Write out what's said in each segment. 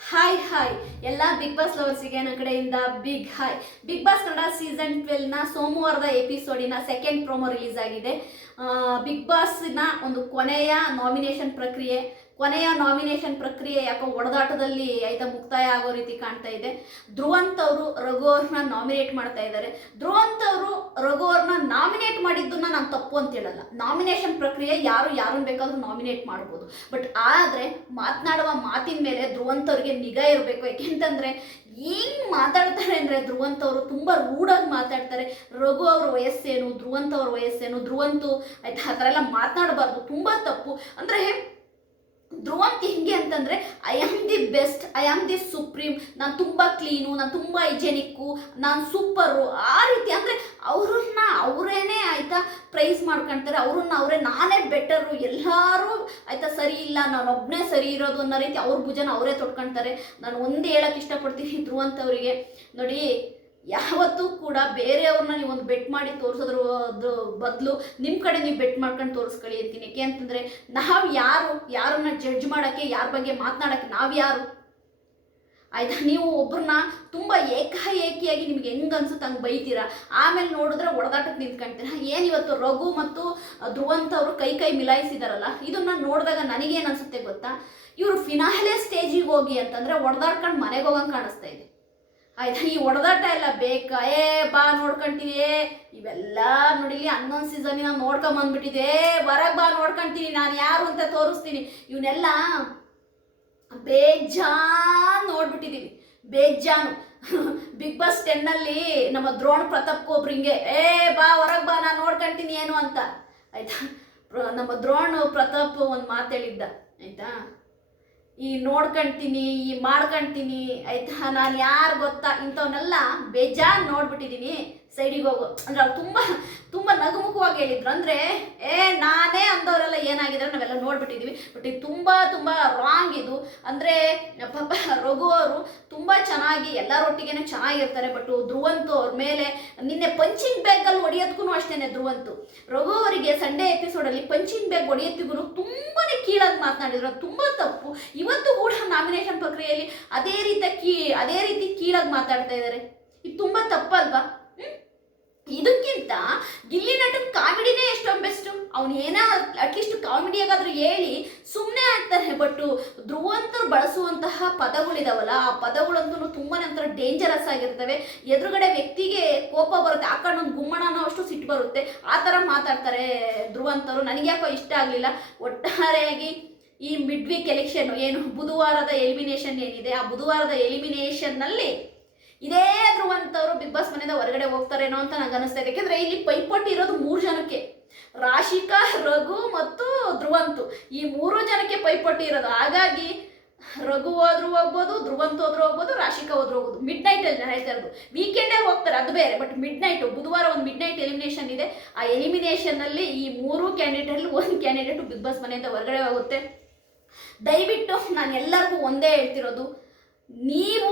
Hi ಎಲ್ಲ big boss ಲವರ್ಸಿಗೆ ನನ್ನ ಕಡೆಯಿಂದ big hi. Big boss Kannada season 12ನ ಸೋಮವಾರದ ಎಪಿಸೋಡಿನ ಸೆಕೆಂಡ್ ಪ್ರೋಮೋ ರಿಲೀಸ್ ಆಗಿದೆ. ಬಿಗ್ ಬಾಸ್ನ ಒಂದು ಕೊನೆಯ ನಾಮಿನೇಷನ್ ಪ್ರಕ್ರಿಯೆ ಯಾಕೋ ಒಡೆದಾಟದಲ್ಲಿ ಮುಕ್ತಾಯ ಆಗೋ ರೀತಿ ಕಾಣ್ತಾ ಇದೆ. ಧ್ರುವಂತ್ ಅವರು ರಘು ಅವ್ರನ್ನ ನಾಮಿನೇಟ್ ಮಾಡ್ತಾ ಇದ್ದಾರೆ. ಧ್ರುವಂತ್ ಅವರು ರಘು ಅವ್ರನ್ನ ನಾಮಿನೇಟ್ ಮಾಡಿದ್ದನ್ನ ನಾನು ತಪ್ಪು ಅಂತ ಹೇಳಲ್ಲ. ನಾಮಿನೇಷನ್ ಪ್ರಕ್ರಿಯೆ ಯಾರನ್ನ ಬೇಕಾದ್ರೂ ನಾಮಿನೇಟ್ ಮಾಡ್ಬೋದು. ಬಟ್ ಆದರೆ ಮಾತನಾಡುವ ಮಾತಿನ ಮೇಲೆ ಧ್ರುವಂತ್ ಅವ್ರಿಗೆ ನಿಗಾ ಇರಬೇಕು. ಯಾಕೆಂತಂದ್ರೆ ಹೆಂಗ್ ಮಾತಾಡ್ತಾರೆ ಅಂದರೆ ಧ್ರುವಂತ್ ಅವರು ತುಂಬ ರೂಢಾಗಿ ಮಾತಾಡ್ತಾರೆ. ರಘು ಅವ್ರ ವಯಸ್ಸೇನು, ಧ್ರುವಂತ್ ಅವ್ರ ವಯಸ್ಸೇನು, ಧ್ರುವಂತು ಆ ಥರ ಎಲ್ಲ ಮಾತನಾಡಬಾರ್ದು, ತುಂಬ ತಪ್ಪು. ಅಂದರೆ ಧ್ರುವಂತ್ ಹೆಂಗೆ ಅಂತಂದರೆ I am the best, I am the supreme, ನಾನು ತುಂಬ ಕ್ಲೀನು, ನಾನು ತುಂಬ ಹೈಜೆನಿಕ್ಕು, ನಾನು ಸೂಪರು, ಆ ರೀತಿ ಅಂದರೆ ಅವ್ರನ್ನ ಅವರೇನೆ ಪ್ರೈಸ್ ಮಾಡ್ಕೊಳ್ತಾರೆ. ಅವರೇ ನಾನೇ ಬೆಟರು, ಎಲ್ಲರೂ ಸರಿ ಇಲ್ಲ, ನಾನೊಬ್ಬನೇ ಸರಿ ಇರೋದು ಅನ್ನೋ ರೀತಿ ಅವ್ರ ಭುಜನ ಅವರೇ ತೊಟ್ಕೊಳ್ತಾರೆ. ನಾನು ಒಂದು ಹೇಳಕ್ಕೆ ಇಷ್ಟಪಡ್ತೀನಿ ಧ್ರುವಂತ್ ಅವರಿಗೆ, ನೋಡಿ ಯಾವತ್ತೂ ಕೂಡ ಬೇರೆಯವ್ರನ್ನ ನೀವು ಒಂದು ಬೆಟ್ ಮಾಡಿ ತೋರಿಸೋದ್ರ ಬದಲು ನಿಮ್ಮ ಕಡೆ ನೀವು ಬೆಟ್ ಮಾಡ್ಕೊಂಡು ತೋರಿಸ್ಕೊಳ್ಳಿ ಅಂತೀನಿ. ಯಾಕೆ ಅಂತಂದರೆ ನಾವು ಯಾರನ್ನ ಜಡ್ಜ್ ಮಾಡೋಕ್ಕೆ, ಯಾರ ಬಗ್ಗೆ ಮಾತನಾಡೋಕ್ಕೆ ನಾವು ಯಾರು? ನೀವು ಒಬ್ಬರನ್ನ ತುಂಬ ಏಕಾಏಕಿಯಾಗಿ ನಿಮ್ಗೆ ಹೆಂಗೆ ಅನ್ಸುತ್ತೆ ಹಂಗೆ ಬೈತೀರಾ, ಆಮೇಲೆ ನೋಡಿದ್ರೆ ಒಡೆದಾಟಕ್ಕೆ ನಿಂತ್ಕೊಳ್ತೀರಾ. ಏನಿವತ್ತು ರಘು ಮತ್ತು ಧ್ರುವಂತ್ ಅವರು ಕೈ ಮಿಲಾಯಿಸಿದಾರಲ್ಲ, ಇದನ್ನ ನೋಡಿದಾಗ ನನಗೇನು ಅನ್ಸುತ್ತೆ ಗೊತ್ತಾ, ಇವರು ಫಿನಾಲೆ ಸ್ಟೇಜಿಗೆ ಹೋಗಿ ಅಂತಂದರೆ ಒಡೆದಾಡ್ಕೊಂಡು ಮನೆಗೆ ಹೋಗಂಗೆ ಕಾಣಿಸ್ತಾ ಇದೆ. ಈ ಒಡೆದಾಟ ಎಲ್ಲ ಬೇಕಾ? ಬಾ ನೋಡ್ಕೊಂತೀನಿ, ಇವೆಲ್ಲ ನೋಡಿಲಿ 11 ಸೀಸನ್ ನೋಡ್ಕೊಂಬಂದ್ಬಿಟ್ಟಿದೆ. ಹೊರಗೆ ಬಾ ನೋಡ್ಕೊಂತೀನಿ, ನಾನು ಯಾರು ಅಂತ ತೋರಿಸ್ತೀನಿ. ಇವನ್ನೆಲ್ಲ ಬೇಜಾನ್ ನೋಡ್ಬಿಟ್ಟಿದ್ದೀವಿ, ಬೇಜಾನು. ಬಿಗ್ ಬಾಸ್ 10ನಲ್ಲಿ ನಮ್ಮ ದ್ರೋಣ್ ಪ್ರತಾಪ್ ಒಬ್ರು ಹಿಂಗೆ ಬಾ ಹೊರಗೆ ಬಾ ನಾನು ನೋಡ್ಕೊಂತೀನಿ ಏನು ಅಂತ ನಮ್ಮ ದ್ರೋಣ್ ಪ್ರತಾಪ್ ಒಂದು ಮಾತು ಹೇಳಿದ್ದ, ಈ ನೋಡ್ಕೊಂತೀನಿ, ಈ ಮಾಡ್ಕೊಂತೀನಿ, ನಾನು ಯಾರು ಗೊತ್ತಾ, ಇಂಥವನ್ನೆಲ್ಲ ಬೇಜಾನ್ ನೋಡ್ಬಿಟ್ಟಿದ್ದೀನಿ. ಸೈಡಿಗೆ ಹೋಗು ಅಂದ್ರೆ ಅವ್ರು ತುಂಬ ನಗುಮುಖವಾಗಿ ಹೇಳಿದ್ರು. ಅಂದರೆ ನಾನೇ ಅಂದವರೆಲ್ಲ ಏನಾಗಿದ್ದಾರೆ ನಾವೆಲ್ಲ ನೋಡ್ಬಿಟ್ಟಿದ್ದೀವಿ. ಬಟ್ ಇದು ತುಂಬ ರಾಂಗ್ ಇದು. ಅಂದರೆ ಪಾಪ ರಘು ಅವರು ತುಂಬ ಚೆನ್ನಾಗಿ ಎಲ್ಲರೊಟ್ಟಿಗೆ ಚೆನ್ನಾಗಿರ್ತಾರೆ. ಬಟ್ ಧ್ರುವಂತು ಅವ್ರ ಮೇಲೆ ನಿನ್ನೆ ಪಂಚಿಂಗ್ ಬ್ಯಾಗಲ್ಲಿ ಹೊಡೆಯೋದಕ್ಕೂ ಅಷ್ಟೇ. ಧ್ರುವಂತು ರಘು ಅವರಿಗೆ ಸಂಡೇ ಎಪಿಸೋಡಲ್ಲಿ ಪಂಚಿಂಗ್ ಬ್ಯಾಗ್ ಹೊಡೆಯೋತ್ತಿಗೂ ತುಂಬಾ ಕೀಳಾಗಿ ಮಾತನಾಡಿದ್ರು, ಅದು ತುಂಬ ತಪ್ಪು. ಇವತ್ತು ಕೂಡ ನಾಮಿನೇಷನ್ ಪ್ರಕ್ರಿಯೆಯಲ್ಲಿ ಅದೇ ರೀತಿ ಕೀಳಾಗಿ ಮಾತಾಡ್ತಾ ಇದ್ದಾರೆ. ಇದು ತುಂಬ ತಪ್ಪಲ್ವಾ? ಇದಕ್ಕಿಂತ ಗಿಲ್ಲಿ ನಟನ್ ಕಾಮಿಡಿನೇ ಎಷ್ಟೊಂದು ಬೆಸ್ಟು. ಅವ್ನು ಏನೋ ಅಟ್ಲೀಸ್ಟ್ ಕಾಮಿಡಿಯಾಗಾದ್ರೂ ಹೇಳಿ ಸುಮ್ಮನೆ ಆಗ್ತಾರೆ. ಬಟ್ ಧ್ರುವಂತರು ಬಳಸುವಂತಹ ಪದಗಳಿದಾವಲ್ಲ, ಆ ಪದಗಳಂತೂ ತುಂಬಾ ಒಂಥರ ಡೇಂಜರಸ್ ಆಗಿರ್ತವೆ. ಎದುರುಗಡೆ ವ್ಯಕ್ತಿಗೆ ಕೋಪ ಬರುತ್ತೆ, ಆ ಕಡೆ ಒಂದು ಗುಮ್ಮಣ ಅನ್ನೋ ಅಷ್ಟು ಸಿಟ್ಟು ಬರುತ್ತೆ. ಆ ಥರ ಮಾತಾಡ್ತಾರೆ ಧ್ರುವಂತರು. ನನಗೆ ಯಾಕೋ ಇಷ್ಟ ಆಗಲಿಲ್ಲ. ಒಟ್ಟಾರೆಯಾಗಿ ಈ ಮಿಡ್ ವೀಕ್ ಎಲೆಕ್ಷನ್ ಏನು ಬುಧವಾರದ ಎಲಿಮಿನೇಷನ್ ಏನಿದೆ, ಆ ಬುಧವಾರದ ಎಲಿಮಿನೇಷನ್ನಲ್ಲಿ ಇದೇ ಧ್ರುವಂತವರು ಬಿಗ್ ಬಾಸ್ ಮನೆಯಿಂದ ಹೊರಗಡೆ ಹೋಗ್ತಾರೇನೋ ಅಂತ ನನಗೆ ಅನಿಸ್ತಾ ಇದೆ. ಯಾಕೆಂದರೆ ಇಲ್ಲಿ ಪೈಪೋಟಿ ಇರೋದು 3 ಜನಕ್ಕೆ, ರಾಶಿಕಾ, ರಘು ಮತ್ತು ಧ್ರುವಂತು, ಈ 3 ಜನಕ್ಕೆ ಪೈಪೋಟಿ ಇರೋದು. ಹಾಗಾಗಿ ರಘು ಹೋದ್ರೂ ಹೋಗ್ಬೋದು, ಧ್ರುವಂತ್ ಹೋದ್ರೂ ಹೋಗ್ಬೋದು, ರಾಶಿಕಾ ಹೋದ್ರೂ ಹೋಗ್ಬೋದು. ಮಿಡ್ ನೈಟಲ್ಲಿ ಹೇಳ್ತಾ ಇರೋದು, ವೀಕೆಂಡಲ್ಲಿ ಹೋಗ್ತಾರೆ ಅದು ಬೇರೆ. ಬಟ್ ಮಿಡ್ ನೈಟು ಬುಧವಾರ ಒಂದು ಮಿಡ್ ನೈಟ್ ಎಲಿಮಿನೇಷನ್ ಇದೆ. ಆ ಎಲಿಮಿನೇಷನ್ನಲ್ಲಿ ಈ 3 ಕ್ಯಾಂಡಿಡೇಟಲ್ಲಿ 1 ಕ್ಯಾಂಡಿಡೇಟು ಬಿಗ್ ಬಾಸ್ ಮನೆಯಿಂದ ಹೊರಗಡೆ ಹೋಗುತ್ತೆ. ದಯವಿಟ್ಟು ನಾನು ಎಲ್ಲರಿಗೂ ಒಂದೇ ಹೇಳ್ತಿರೋದು, ನೀವು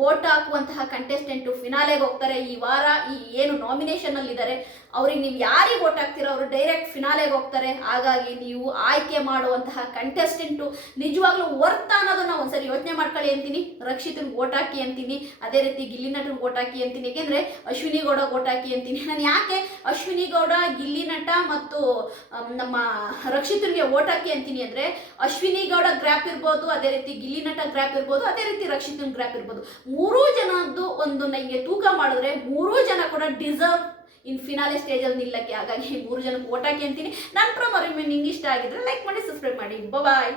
ವೋಟ್ ಹಾಕುವಂತಹ ಕಂಟೆಸ್ಟೆಂಟು ಫಿನಾಲೆಗೆ ಹೋಗ್ತಾರೆ. ಈ ವಾರ ಈ ಏನು ನಾಮಿನೇಷನಲ್ಲಿದ್ದಾರೆ ಅವ್ರಿಗೆ ನೀವು ಯಾರಿಗೆ ವೋಟ್ ಹಾಕ್ತೀರೋ ಅವರು ಡೈರೆಕ್ಟ್ ಫಿನಾಲೆಗೆ ಹೋಗ್ತಾರೆ. ಹಾಗಾಗಿ ನೀವು ಆಯ್ಕೆ ಮಾಡುವಂತಹ ಕಂಟೆಸ್ಟೆಂಟು ನಿಜವಾಗ್ಲೂ ವರ್ತ್ ಅನ್ನೋದನ್ನ ಒಂದ್ಸರಿ ಯೋಚನೆ ಮಾಡ್ಕೊಳ್ಳಿ ಅಂತೀನಿ. ರಕ್ಷಿತನಿಗೆ ವೋಟ್ ಹಾಕಿ ಅಂತೀನಿ, ಅದೇ ರೀತಿ ಗಿಲ್ಲಿ ನಟನಿಗೆ ವೋಟ್ ಹಾಕಿ ಅಂತೀನಿ. ಯಾಕೆಂದರೆ ಅಶ್ವಿನಿ ಗೌಡ ವೋಟ್ ಹಾಕಿ ಅಂತೀನಿ. ನಾನು ಯಾಕೆ ಅಶ್ವಿನಿ ಗೌಡ, ಗಿಲ್ಲಿ ನಟ ಮತ್ತು ನಮ್ಮ ರಕ್ಷಿತನಿಗೆ ವೋಟ್ ಹಾಕಿ ಅಂತೀನಿ ಅಂದರೆ, ಅಶ್ವಿನಿ ಗೌಡ ಗ್ರ್ಯಾಪ್ ಇರ್ಬೋದು, ಅದೇ ರೀತಿ ಗಿಲ್ಲಿ ನಟ ಗ್ರ್ಯಾಪ್ ಇರ್ಬೋದು, ಅದೇ ರೀತಿ ರಕ್ಷಿತನ್ ಗ್ರ್ಯಾಪ್ ಇರ್ಬೋದು. 3 ಜನದ್ದು ಒಂದು ನನಗೆ ತೂಕ ಮಾಡಿದ್ರೆ 3 ಜನ ಕೂಡ ಡಿಸರ್ವ್ ಇನ್ ಫಿನಾಲೆ ಸ್ಟೇಜಲ್ಲಿ ನಿಲ್ಲಕ್ಕೆ. ಹಾಗಾಗಿ 3 ಜನಕ್ಕೆ ವೋಟ್ ಹಾಕಿ ಅಂತೀನಿ. ನನ್ನ ಪ್ರಮೋರಿ ನಿಂಗೆ ಇಷ್ಟ ಆಗಿದ್ರೆ ಲೈಕ್ ಮಾಡಿ, ಸಬ್ಸ್ಕ್ರೈಬ್ ಮಾಡಿ. ಬಾಯ್.